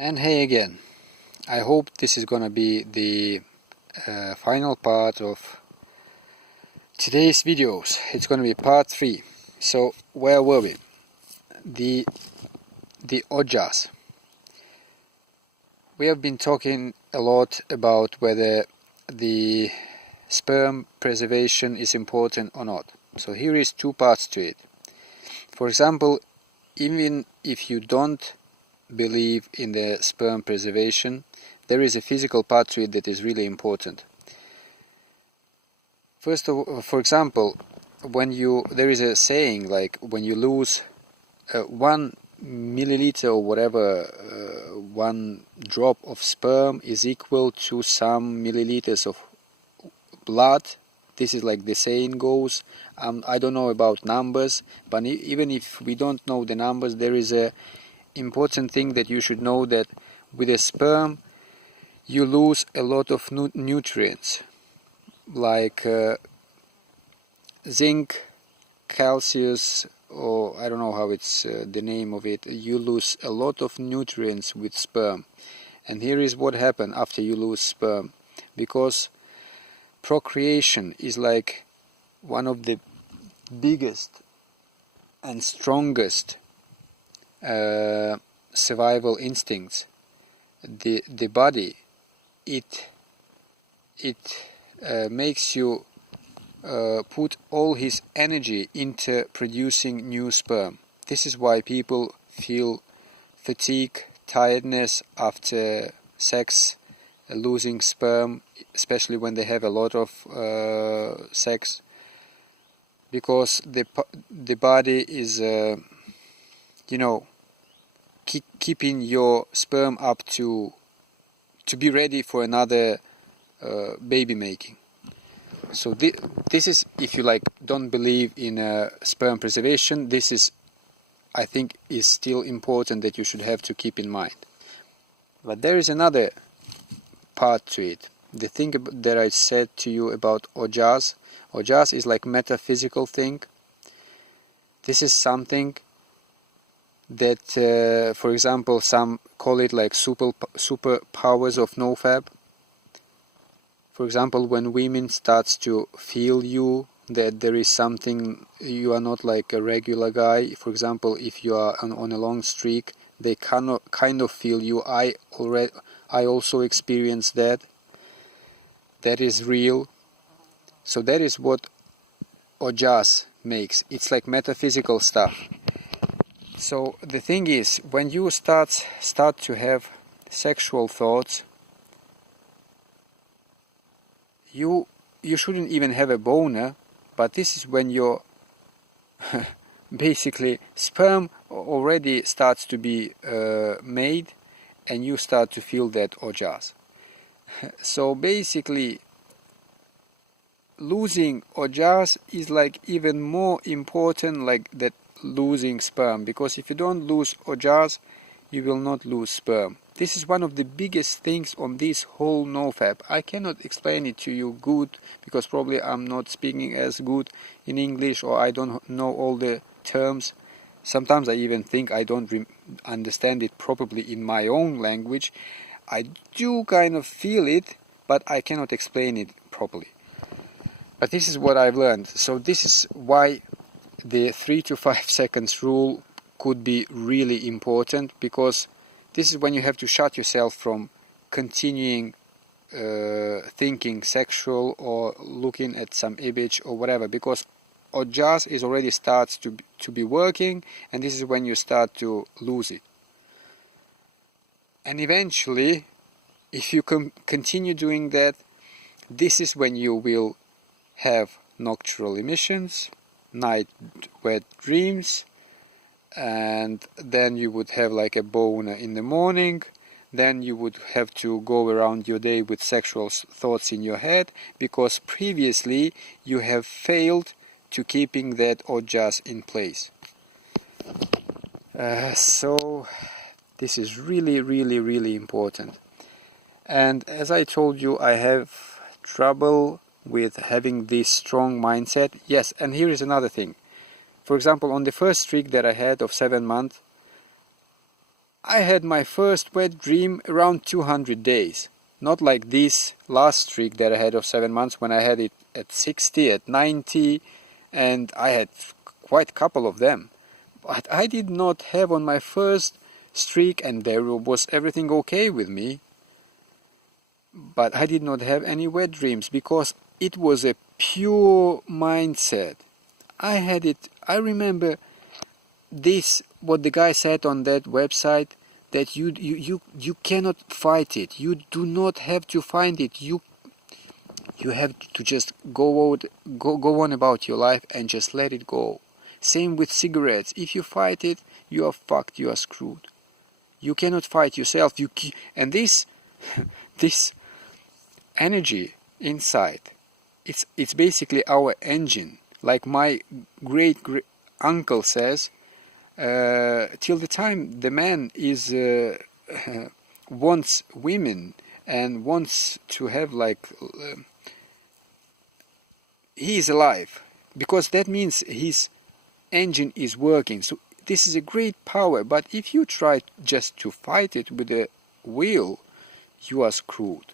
And hey again, I hope this is gonna be the final part of today's videos. It's gonna be part 3. So where were we? The ojas. We have been talking a lot about whether the sperm preservation is important or not. So here is 2 parts to it. For example, even if you don't believe in the sperm preservation, there is a physical part to it that is really important. First of all, for example, there is a saying like when you lose 1 milliliter or whatever, 1 drop of sperm is equal to some milliliters of blood. This is like the saying goes. I don't know about numbers, but even if we don't know the numbers, there is a important thing that you should know, that with a sperm you lose a lot of nutrients like zinc, calcium, or I don't know how it's the name of it. You lose a lot of nutrients with sperm, and here is what happens after you lose sperm, because procreation is like one of the biggest and strongest survival instincts. The body, it makes you put all his energy into producing new sperm. This is why people feel fatigue, tiredness after sex, losing sperm, especially when they have a lot of sex, because the body is keeping your sperm up to be ready for another baby making. So this is, if you don't believe in sperm preservation, this is, I think, is still important that you should have to keep in mind. But there is another part to it. The thing that I said to you about ojas. Ojas is like metaphysical thing. This is something that, for example, some call it like superpowers of nofab. For example, when women starts to feel you, that there is something, you are not like a regular guy. For example, if you are on a long streak, they kind of feel you. I also experienced that. That is real. So that is what ojas makes. It's like metaphysical stuff. So the thing is, when you start to have sexual thoughts, you shouldn't even have a boner, but this is when your basically sperm already starts to be made, and you start to feel that ojas. So basically, losing ojas is like even more important like that losing sperm, because if you don't lose ojas, you will not lose sperm. This is one of the biggest things on this whole nofab. I cannot explain it to you good, because probably I'm not speaking as good in English, or I don't know all the terms. Sometimes I even think I don't understand it properly in my own language. I do kind of feel it, but I cannot explain it properly. But this is what I've learned. So this is why the 3 to 5 seconds rule could be really important, because this is when you have to shut yourself from continuing thinking sexual or looking at some image or whatever, because ojas is already starts to be working, and this is when you start to lose it. And eventually, if you continue doing that, this is when you will have noctural emissions, night wet dreams, and then you would have like a boner in the morning. Then you would have to go around your day with sexual thoughts in your head, because previously you have failed to keeping that ojas in place. So this is really, really, really important. And as I told you, I have trouble with having this strong mindset. Yes, and here is another thing. For example, on the first streak that I had of 7 months, I had my first wet dream around 200 days. Not like this last streak that I had of 7 months, when I had it at 60, at 90, and I had quite a couple of them. But I did not have on my first streak, and there was everything okay with me. But I did not have any wet dreams because it was a pure mindset. I remember this, what the guy said on that website, that you cannot fight it. You do not have to find it. You have to just go on about your life and just let it go. Same with cigarettes. If you fight it, you are fucked. You are screwed. You cannot fight yourself. And this this energy inside, it's basically our engine. Like my great uncle says, till the time the man is wants women and wants to have he is alive, because that means his engine is working. So this is a great power, but if you try just to fight it with a will, you are screwed.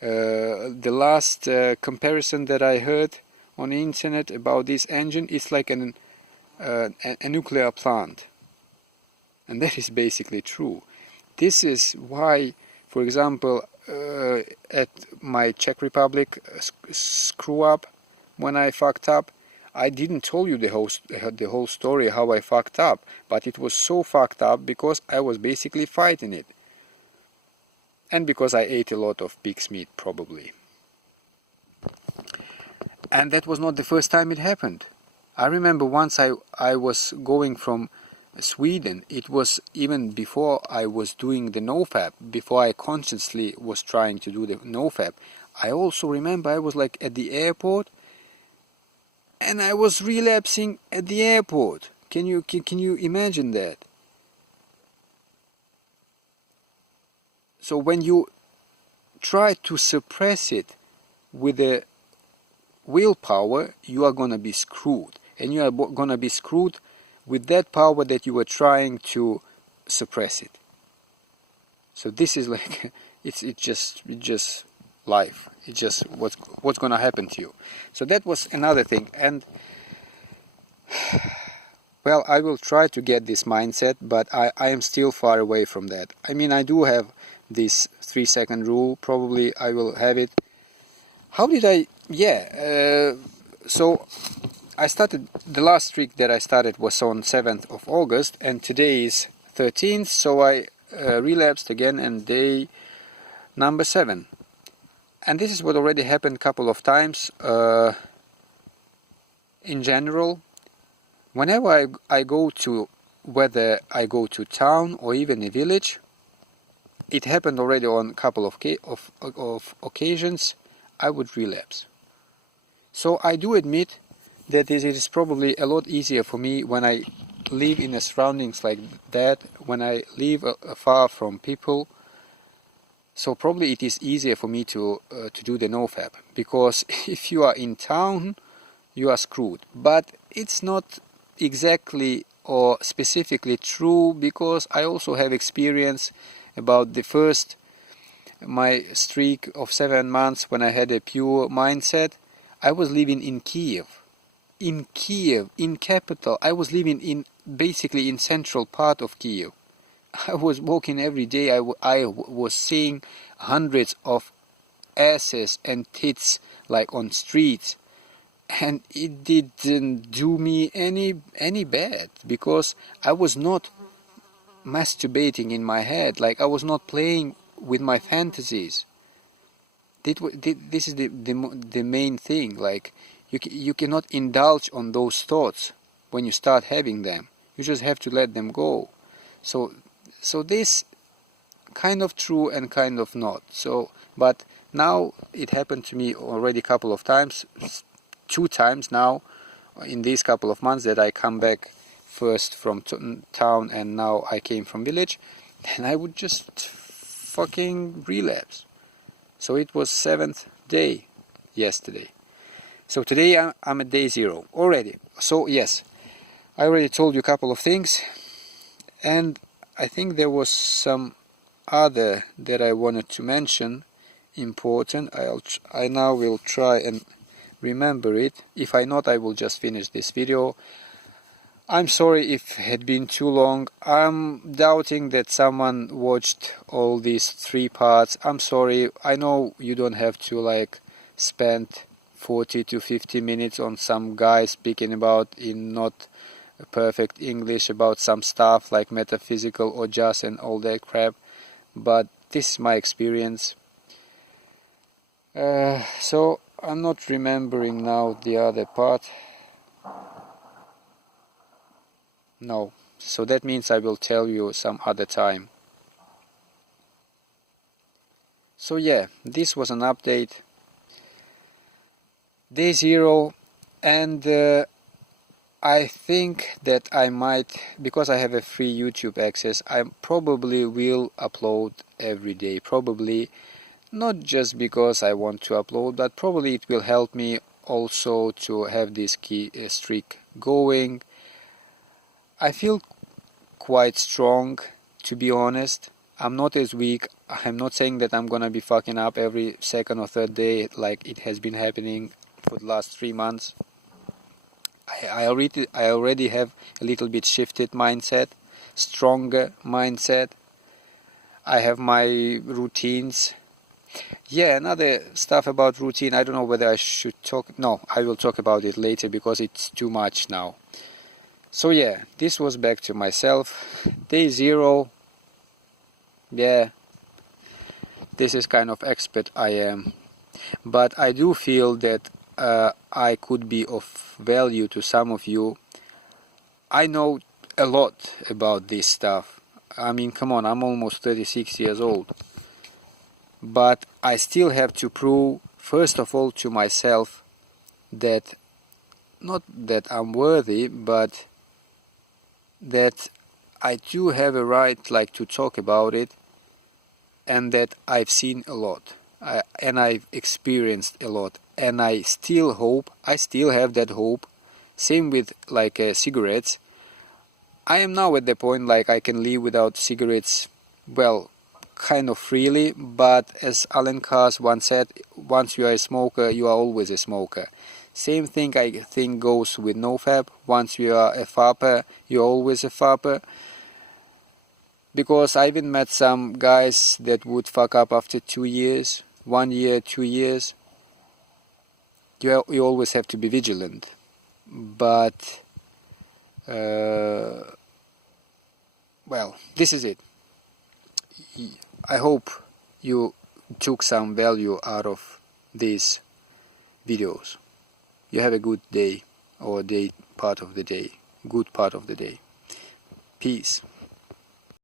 The last comparison that I heard on the internet about this engine is like a nuclear plant, and that is basically true. This is why, for example, at my Czech Republic screw up, when I fucked up, I didn't tell you the whole story how I fucked up, but it was so fucked up because I was basically fighting it, and because I ate a lot of pig's meat probably. And that was not the first time it happened. I remember once I was going from Sweden. It was even before I was doing the nofap, before I consciously was trying to do the nofap. I also remember I was like at the airport, and I was relapsing at the airport. Can you imagine that? So when you try to suppress it with a willpower, you are gonna be screwed, and you are gonna be screwed with that power that you were trying to suppress it. So this is like it's just life. It's just what's gonna happen to you. So that was another thing, and well, I will try to get this mindset, but I am still far away from that. I mean, I do have this 3-second rule. Probably I will have it. How did I? Yeah. So I started, the last streak that I started was on 7th of August, and today is 13th, so I relapsed again, and day number 7. And this is what already happened a couple of times. In general, whenever I go to, whether I go to town or even a village, it happened already on a couple of occasions, I would relapse. So I do admit that it is probably a lot easier for me when I live in a surroundings like that, when I live far from people. So probably it is easier for me to do the nofap, because if you are in town, you are screwed. But it's not exactly or specifically true, because I also have experience about the first, my streak of 7 months when I had a pure mindset. I was living in Kiev, in capital. I was living in basically in central part of Kiev. I was walking every day. I was seeing hundreds of asses and tits like on streets, and it didn't do me any bad, because I was not masturbating in my head. Like, I was not playing with my fantasies. This is the main thing. Like, you cannot indulge on those thoughts when you start having them. You just have to let them go. So this kind of true and kind of not. So, but now it happened to me already a couple of times, 2 times now in these couple of months, that I come back first from town and now I came from village, and I would just fucking relapse. So it was 7th day yesterday. So today I'm at day 0 already. So yes, I already told you a couple of things, and I think there was some other that I wanted to mention, important. I now will try and remember it. If I not, I will just finish this video. I'm sorry if it had been too long. I'm doubting that someone watched all these 3 parts. I'm sorry. I know you don't have to like spend 40 to 50 minutes on some guy speaking about in not perfect English about some stuff like metaphysical or just and all that crap, but this is my experience. So I'm not remembering now the other part. No, so that means I will tell you some other time. So yeah, this was an update, day 0, and I think that I might, because I have a free YouTube access, I probably will upload every day. Probably not just because I want to upload, but probably it will help me also to have this streak going. I feel quite strong, to be honest. I'm not as weak. I'm not saying that I'm gonna be fucking up every second or third day like it has been happening for the last 3 months. I already have a little bit shifted mindset, stronger mindset. I have my routines. Yeah, another stuff about routine. I don't know whether I should talk. No, I will talk about it later because it's too much now. So yeah, this was back to myself. Day 0. Yeah, this is kind of expert I am. But I do feel that I could be of value to some of you. I know a lot about this stuff. I mean, come on, I'm almost 36 years old. But I still have to prove, first of all, to myself that, not that I'm worthy, but that I do have a right like to talk about it, and that I've seen a lot. And I've experienced a lot, and I still hope, I still have that hope. Same with like cigarettes. I am now at the point like I can live without cigarettes, well, kind of freely, but as Alan Carr once said, once you are a smoker, you are always a smoker. Same thing I think goes with nofap. Once you are a fapper, you're always a fapper. Because I even met some guys that would fuck up after 2 years, 1 year, 2 years. You always have to be vigilant. But, well, this is it. I hope you took some value out of these videos. You have a good day, or day part of the day, good part of the day. Peace.